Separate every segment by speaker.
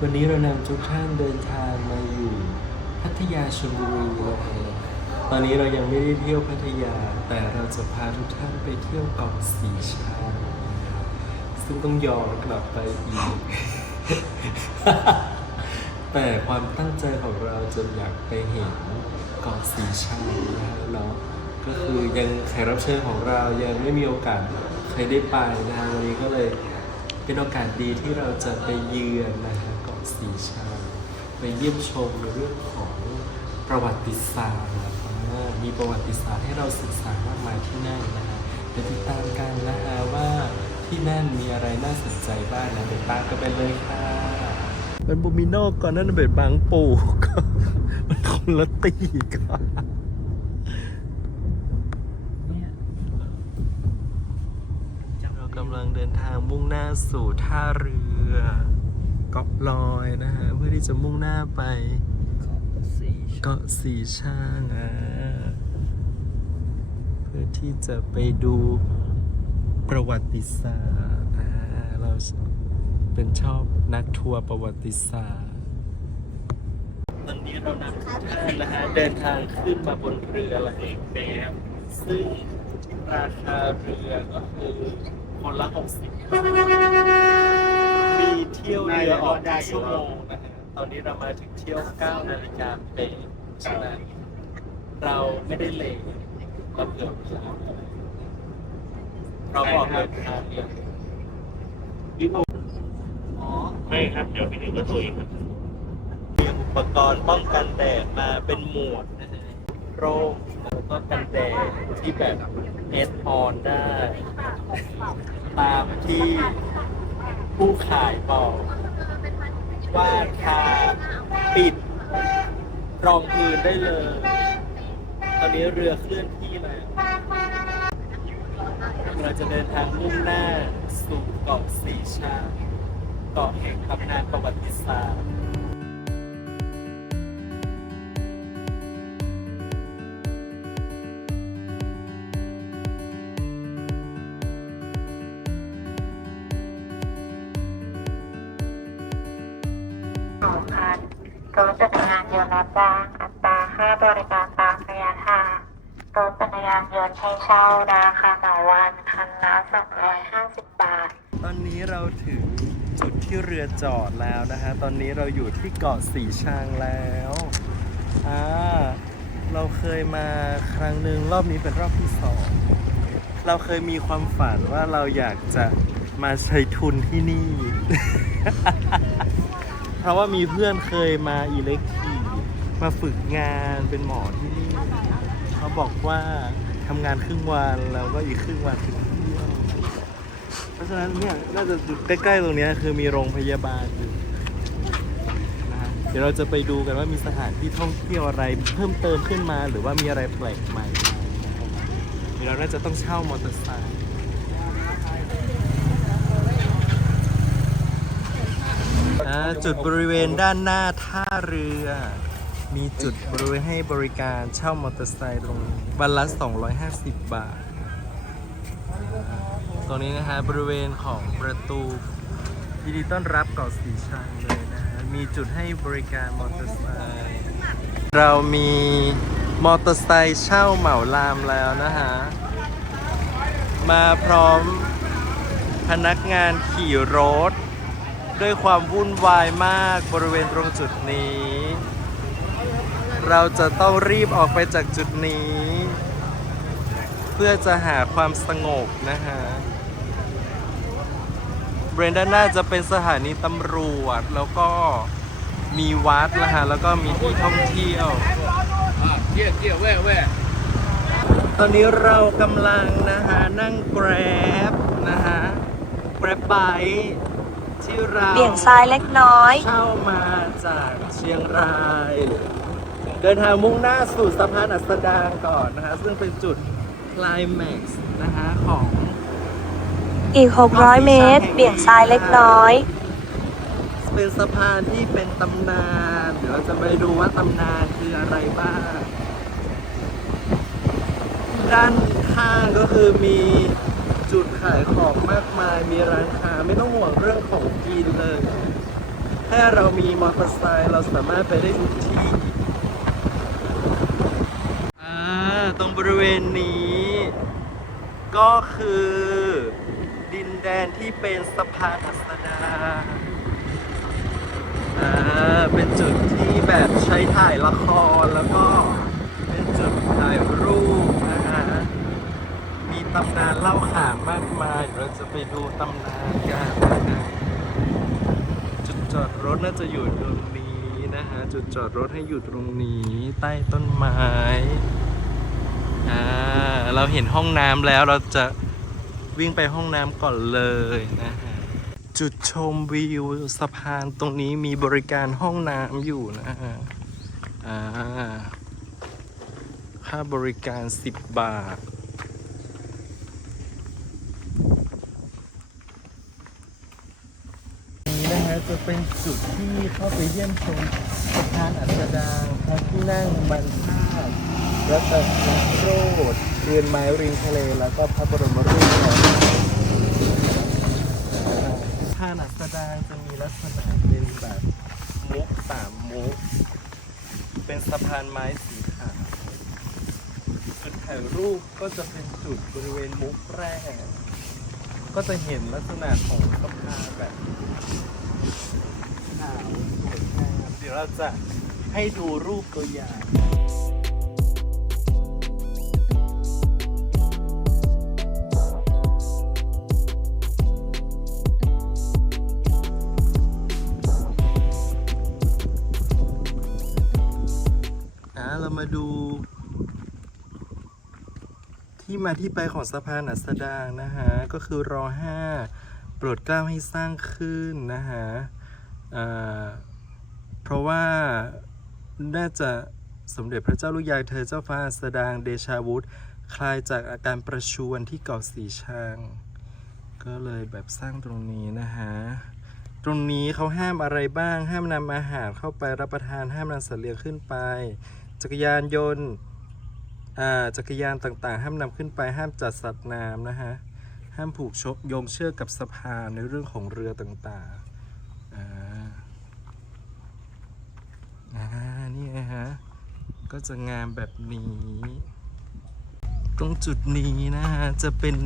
Speaker 1: วันนี้เรานำทุกท่านเดินทางมาอยู่ พัทยาชลบุรีนะครับตอนนี้เรายังไม่ได้เที่ยวพัทยา แต่เราจะพาทุกท่านไปเที่ยวเกาะสีชังนะครับซึ่งต้องย้อนกลับไปอีก แต่ความตั้งใจของเราจะอยากไปเห็นเกาะสีชังนะเนาะก็คือยังแขกรับเชิญของเรายังไม่มีโอกาสเคยได้ไปนะวันนี้ก็เลยเป็นโอกาสดีที่เราจะไปเยือนนะฮะ สีชังไปเยี่ยมชมในเรื่องของประวัติศาสตร์อ่ามีประวัติศาสตร์ให้เราศึกษามากมายที่นั่นนะฮะเดี๋ยวติดตามกันนะฮะว่าที่นั่นมีอะไรน่าสนใจบ้างนะเดี๋ยวตามกันไปเลยค่ะมันบูมิโนก่อนนั่นเป็นบางปูก็มันคนละตีกันเรากำลังเดินทางมุ่งหน้าสู่ท่าเรือเกาะลอยนะฮะเพื่อที่จะมุ่งหน้าไปเกาะสีช่างอะเพื่อที่จะไปดูประวัติศาสตร์อ่าเราเป็นชอบนักทัวร์ประวัติศาสตร์ ตอนนี้เรานำทุกท่านนะฮะเดินทางขึ้นมาบนเรือละเอกแบบซึ่งราคาเรือก็คือคนละ 60บาทมี เที่ยวเรือออกทุกชั่วโมงนะฮะตอนนี้เรามาถึงเที่ยว9นาฬิกาเป็นฉะนั้นเราไม่ได้เลทเราเผื่อเวลาเราบอกเดินทางเลยอ๋อ
Speaker 2: ไม่ครับ เดี๋ยวไปถึงก็ตัวเองครับ
Speaker 1: เตรียมอุปกรณ์ป้องกันแดดมาเป็นหมวดนะฮะโร่มแล้วก็กันแดดที่แบบเอสออนได้ ตามที่ ผู้ขายบอกว่าทาปิดรองพื้นได้เลย ตอนนี้เรือเคลื่อนที่แล้วเราจะเดินทางมุ่งหน้าสู่เกาะสีชาเกาะแห่งตำนานประวัติศาสตร์
Speaker 3: เช่าราคาต่อวันคันละ250 บาท
Speaker 1: ตอนนี้เราถึงจุดที่เรือจอดแล้วนะฮะ ตอนนี้เราอยู่ที่เกาะสีชังแล้ว อ่า เราเคยมาครั้งหนึ่งรอบนี้เป็นรอบที่สอง เราเคยมีความฝันว่าเราอยากจะมาใช้ทุนที่นี่ เพราะว่ามีเพื่อนเคยมาอิเล็กทีมาฝึกงานเป็นหมอที่นี่ เขาบอกว่า ทำงานครึ่งวันแล้วก็อีกครึ่งวันถึงเที่ยวเพราะฉะนั้นเนี่ยน่าจะอยู่ใกล้ๆตรงเนี้ยคือมีโรงพยาบาลอยู่นะฮะเดี๋ยวเราจะไปดูกันว่ามีสถานที่ท่องเที่ยวอะไรเพิ่มเติมขึ้นมา หรือว่ามีอะไรแปลกใหม่ไหมนะครับเดี๋ยวเราน่าจะต้องเช่ามอเตอร์ไซค์อ่าจุดบริเวณด้านหน้าท่าเรือ มีจุดบริเวณให้บริการเช่ามอเตอร์ไซค์ตรงนี้วันละ 250 บาท ตรงนี้นะฮะบริเวณของประตูยินดีต้อนรับเกาะสีชังเลยนะฮะ มีจุดให้บริการมอเตอร์ไซค์เรามีมอเตอร์ไซค์เช่าเหมาลามแล้วนะฮะ มาพร้อมพนักงานขี่รถ ด้วยความวุ่นวายมากบริเวณตรงจุดนี้ เราจะต้องรีบออกไปจากจุดนี้ เพื่อจะหาความสงบนะฮะเบรนด้านหน้าจะเป็นสถานีตำรวจแล้วก็มีวัดนะฮะแล้วก็มีที่ท่องเที่ยว
Speaker 2: เกี่ยวเกี่ยวแว่แว่
Speaker 1: ตอนนี้เรากำลังนะฮะนั่งแกร็บนะฮะแกร็บไบที่เรา
Speaker 3: เบี่ยงซ้ายเล็กน้อย
Speaker 1: เช่ามาจากเชียงราย เดินทางมุ่งหน้าสู่สะพานอัสดางก่อนนะฮะซึ่งเป็นจุดคลายแม็กซ์นะฮะของ
Speaker 3: อีก 600 เมตร เบี่ยงซ้ายเล็กน้อย
Speaker 1: เป็นสะพานที่เป็นตำนาน เดี๋ยวเราจะไปดูว่าตำนานคืออะไรบ้าง ด้านข้างก็คือมีจุดขายของมากมาย มีร้านค้าไม่ต้องห่วงเรื่องของกินเลย ถ้าเรามีมอเตอร์ไซค์เราสามารถไปได้ทุกที่ อ่า ตรงบริเวณนี้ ก็คือ ดินแดนที่เป็นสะพานอัสดาอ่าเป็นจุดที่แบบใช้ถ่ายละครแล้วก็เป็นจุดถ่ายรูปนะฮะมีตำนานเล่าขานมากมายเดี๋ยวเราจะไปดูตำนานกันนะจุดจอดรถน่าจะอยู่ตรงนี้นะฮะจุดจอดรถให้อยู่ตรงนี้ใต้ต้นไม้ อ่าเราเห็นห้องน้ำแล้วเราจะวิ่งไปห้องน้ำก่อนเลยนะฮะจุดชมวิวสะพานตรงนี้มีบริการห้องน้ำอยู่นะฮะอ่าค่าบริการ 10 บาทนี้นะฮะจะเป็นจุดที่เข้าไปเยี่ยมชม สะพานอัสดางพระที่นั่งบรรทาตรัตนโรดเรือนไม้ริมทะเล แล้วก็พระบรมรูปของสะพานอัสดางจะมีลักษณะเป็นแบบมุกสามมุก เป็นสะพานไม้สีขาวจุดถ่ายรูปก็จะเป็นจุดบริเวณมุกแรก ก็จะเห็นลักษณะของสะพานแบบขาว ยงามเดี๋ยวเราจะให้ดูรูปตัวอย่าง อ่าเรามาดู ที่มาที่ไปของสะพานอัสดางนะฮะ ก็คือรอห้าโปรดเกล้าให้สร้างขึ้นนะฮะอ่า เพราะว่าน่าจะสมเด็จพระเจ้าลูกยายเธอเจ้าฟ้าสดางเดชาวุธคลายจากอาการประชวนที่เกาะสีชังก็เลยแบบสร้างตรงนี้นะฮะ ตรงนี้เขาห้ามอะไรบ้าง ห้ามนำอาหารเข้าไปรับประทานห้ามนำสัตว์เลี้ยงขึ้นไป จักรยานยนต์จักรยานต่างๆ ห้ามนำขึ้นไปห้ามจัดสัตว์น้ำนะฮะ ห้ามผูกชกโยมเชือกกับสะพานในเรื่องของเรือต่างๆ อ่านี่นะฮะ ก็จะงามแบบนี้ ตรงจุดนี้นะฮะ จะเป็น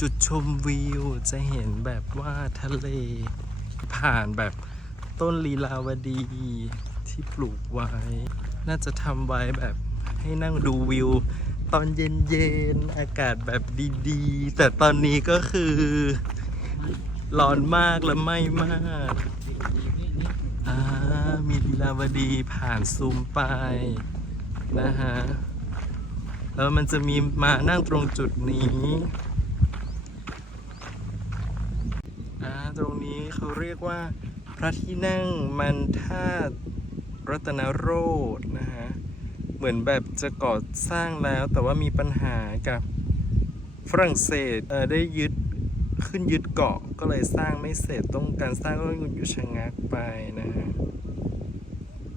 Speaker 1: จุดชมวิว จะเห็นแบบว่าทะเล ผ่านแบบต้นลีลาวดีที่ปลูกไว้ น่าจะทำไว้แบบให้นั่งดูวิว ตอนเย็นๆ อากาศแบบดีๆ แต่ตอนนี้ก็คือร้อนมากและไหม้มาก ลีลาวดีผ่านซูมไปนะฮะ แล้วมันจะมีมานั่งตรงจุดนี้อ่าตรงนี้เขาเรียกว่า พระที่นั่งมันธาตรัตนโรดนะฮะ เหมือนแบบจะก่อสร้างแล้วแต่ว่ามีปัญหากับฝรั่งเศสเอ่ได้ยึดขึ้นยึดเกาะก็เลยสร้างไม่เสร็จต้องการสร้างก็อยู่ชะงักไปนะฮะ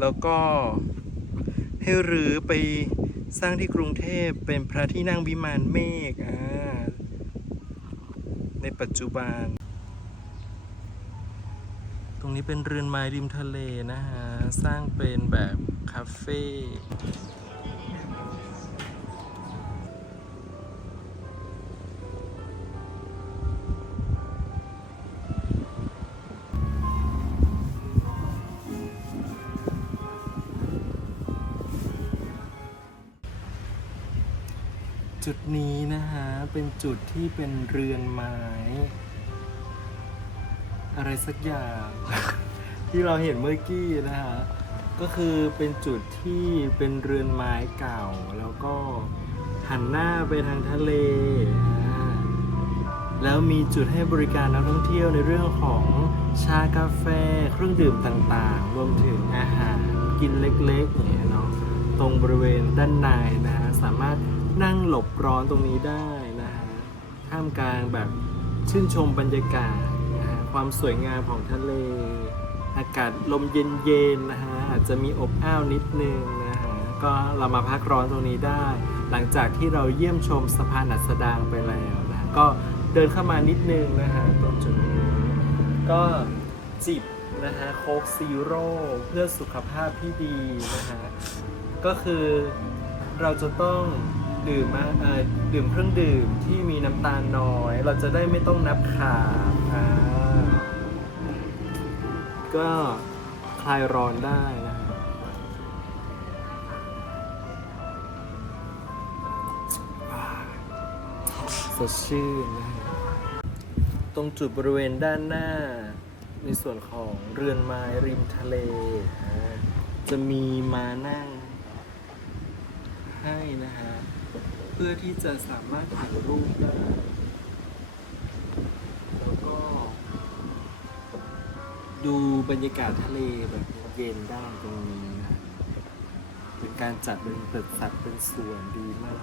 Speaker 1: แล้วก็ให้รื้อไปสร้างที่กรุงเทพเป็นพระที่นั่งวิมานเมฆในปัจจุบัน ตรงนี้เป็นเรือนไม้ริมทะเลนะฮะ สร้างเป็นแบบคาเฟ่ จุดนี้นะฮะ เป็นจุดที่เป็นเรือนไม้ อะไรสักอย่าง ที่เราเห็นเมื่อกี้นะฮะ ก็คือเป็นจุดที่เป็นเรือนไม้เก่า แล้วก็หันหน้าไปทางทะเล แล้วมีจุดให้บริการนักท่องเที่ยวในเรื่องของชากาแฟเครื่องดื่มต่างๆ รวมถึงอาหารกินเล็กๆอย่างเงี้ยเนาะตรงบริเวณด้านในนะฮะสามารถ นั่งหลบร้อนตรงนี้ได้นะฮะท่ามกลางแบบชื่นชมบรรยากาศนะฮะความสวยงามของทะเล อากาศลมเย็นๆนะฮะอาจจะมีอบอ้าวนิดนึงนะฮะก็เรามาพักร้อนตรงนี้ได้ หลังจากที่เราเยี่ยมชมสะพานอัสดางไปแล้วนะก็เดินเข้ามานิดนึงนะฮะตรงจุดนี้ก็จิบนะฮะโค้กซีโร่เพื่อสุขภาพที่ดีนะฮะก็คือเราจะต้อง ดื่มมาเอ่อดื่มเครื่องดื่มที่มีน้ำตาลน้อย เราจะได้ไม่ต้องนับขาอ่าก็คลายร้อนได้นะฮะสดชื่นนะฮะตรงจุดบริเวณด้านหน้า ในส่วนของเรือนไม้ริมทะเลอ่าจะมีมานั่งให้นะฮะ พื่อที่จะสามารถถ่ายรูปได้แล้วก็ ดูบรรยากาศทะเลแบบเย็นได้ตรงนี้นะเป็นการจัดเป็นตึกสัดเป็นสวนดีมาก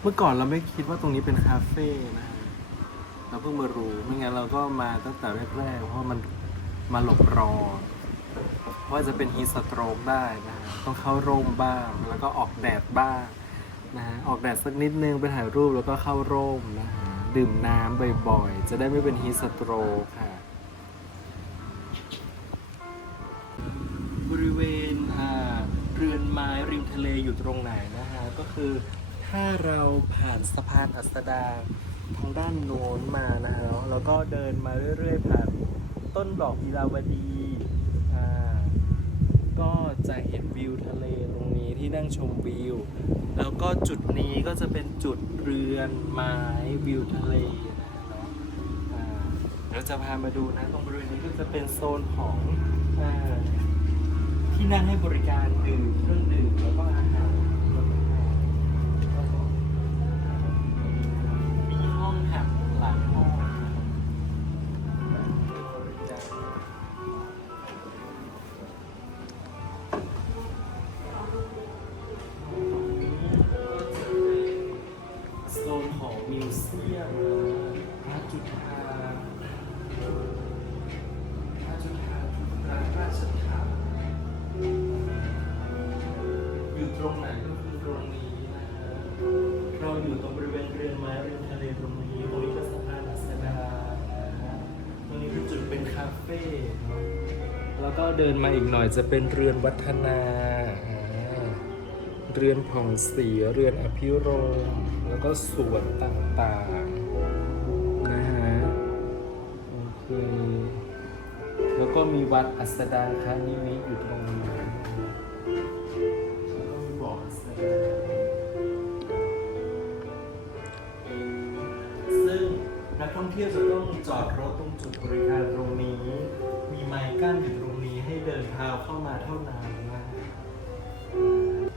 Speaker 1: เมื่อก่อนเราไม่คิดว่าตรงนี้เป็นคาเฟ่นะฮะเราเพิ่งมารู้ไม่งั้นเราก็มาตั้งแต่แรกๆเพราะมันมาหลบรอเพราะจะเป็นฮีสโตรกได้นะฮะต้องเข้าร่มบ้างแล้วก็ออกแดดบ้าง นะฮะออกแดดสักนิดนึงไปถ่ายรูปแล้วก็เข้าร่มนะฮะดื่มน้ำบ่อยๆ จะได้ไม่เป็นฮีสโตรค่ะ บริเวณอ่าเรือนไม้ริมทะเลอยู่ตรงไหนนะฮะ ก็คือถ้าเราผ่านสะพานอัสดางทางด้านโน้นมานะฮะแล้วก็เดินมาเรื่อยๆผ่านต้นดอกอีลาวดี ก็จะเห็นวิวทะเลตรงนี้ ที่นั่งชมวิว แล้วก็จุดนี้ก็จะเป็นจุดเรือนไม้วิวทะเลนะเนาะเราเดี๋ยวจะพามาดูนะตรงบริเวณนี้ก็จะเป็นโซนของอที่นั่งให้บริการดื่มเครื่องดื่มแล้วก็อาหาร เฟ่เนอะแล้วก็เดินมาอีกหน่อยจะเป็นเรือนวัฒนาเรือนผ่องศรีเรือนอภิรมแล้วก็สวนต่างๆนะฮะโอเคแล้วก็มีวัดอัสดาคานิมิตอยู่ตรงนี้แล้วก็มีบ่อแสดงซึ่งนักท่องเที่ยวจะต้องจอดรถตรงจุดบริการตรง กั้นอยู่ตรงนี้ให้เดินเท้าเข้ามาเท่านั้นนะ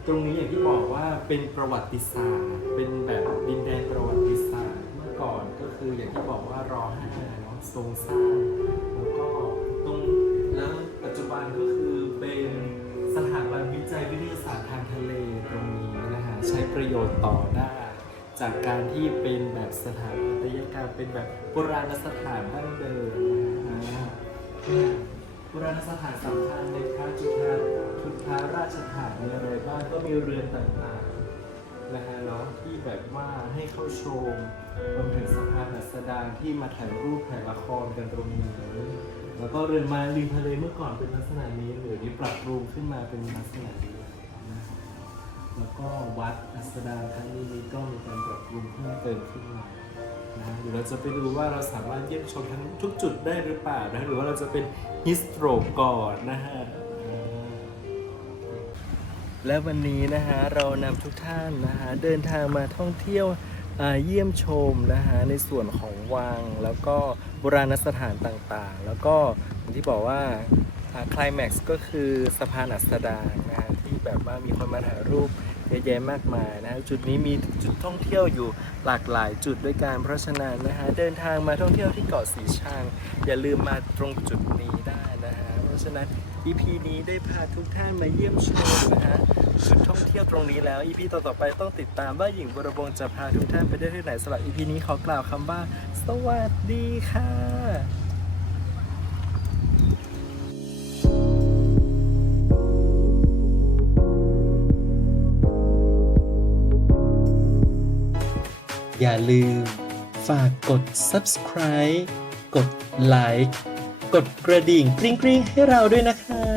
Speaker 1: ตรงนี้อย่างที่บอกว่าเป็นประวัติศาสตร์เป็นแบบดินแดนประวัติศาสตร์เมื่อก่อนก็คืออย่างที่บอกว่ารอห้าเนาะทรงสร้างแล้วก็ตรงแล้วปัจจุบันก็คือเป็นสถาบันวิจัยวิทยาศาสตร์ทางทะเลตรงนี้นะฮะใช้ประโยชน์ต่อได้จากการที่เป็นแบบสถาปัตยกรรมเป็นแบบโบราณสถานดั้งเดิมนะฮะ โบราณสถานสำคัญในพระจุฑาทุทาราชฐานมีอะไรบ้างก็มีเรือนต่างๆนะฮะเนาะที่แบบว่าให้เข้าชมรวมถึงสะพานอัสดางที่มาถ่ายรูปถ่ายละครกันตรงนี้แล้วก็เรือนไม้ริมทะเลเมื่อก่อนเป็นลักษณะนี้หรือนี้ปรับปรุงขึ้นมาเป็นลักษณะนี้นะแล้วก็วัดอัสดางครั้งนี้ก็มีการปรับปรุงเพิ่มเติมขึ้นมา นะเดี๋ยวเราจะไปดูว่าเราสามารถเยี่ยมชมทั้งทุกจุดได้หรือเปล่านะหรือว่าเราจะเป็นฮิสโตรก่อนนะฮะและวันนี้นะฮะเรานำทุกท่านนะฮะเดินทางมาท่องเที่ยวเยี่ยมชมนะฮะในส่วนของวังแล้วก็โบราณสถานต่างๆ แล้วก็อย่างที่บอกว่าคลายแม็กซ์ก็คือสะพานอัสดางนะฮะที่แบบว่ามีคนมาถ่ายรูป เยอะแยะมากมายนะฮะจุดนี้มีจุดท่องเที่ยวอยู่หลากหลายจุดด้วยกันเพราะฉะนั้นนะฮะเดินทางมาท่องเที่ยวที่เกาะสีชังอย่าลืมมาตรงจุดนี้ได้นะฮะเพราะฉะนั้น EP นี้ได้พาทุกท่านมาเยี่ยมชมนะฮะจุดท่องเที่ยวตรงนี้แล้ว EP ต่อๆไปต้องติดตามว่าหญิงบรบงจะพาทุกท่านไปได้ที่ไหนสำหรับ EP นี้ขอกล่าวคำว่า สวัสดีค่ะ อย่าลืม ฝากกด subscribe กดไลค์กดกระดิ่งกริ๊งๆให้เราด้วยนะคะ